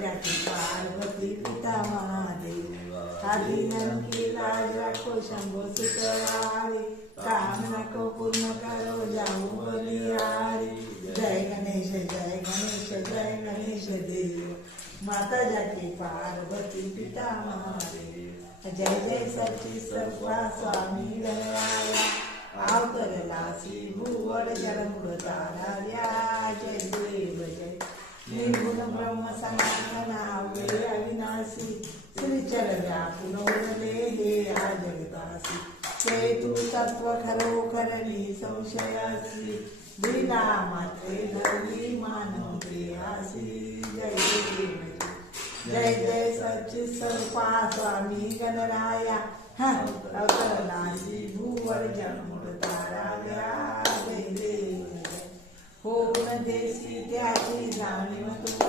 जाती पार्वती पिता महादेव आदि नंकी लाज रखो शंभो सुतवारी काम नको पूर्ण करो जाऊं बलिहारी जय गणेश जय गणेश देव माता जाती पार्वती पिता महादेव जय जय सच्ची सर्वा स्वामी गणराया अवतरलासी भुवर जन्म ताराया जय देव जय निर्गुण ब्रह्म सनातन अव्यय अविनाशी श्रीचर व्यापुन उरले हे आ जगदासी ते तू तत्व खरोखर संशयासी बिना मात्रे धरली मानवते आसी जय देव जय जय सच्ची सर्वा स्वामी गणराया अवतरलासी भुवर जन्म ताराया जय देव होऊन देशी त्याची जाणीव तू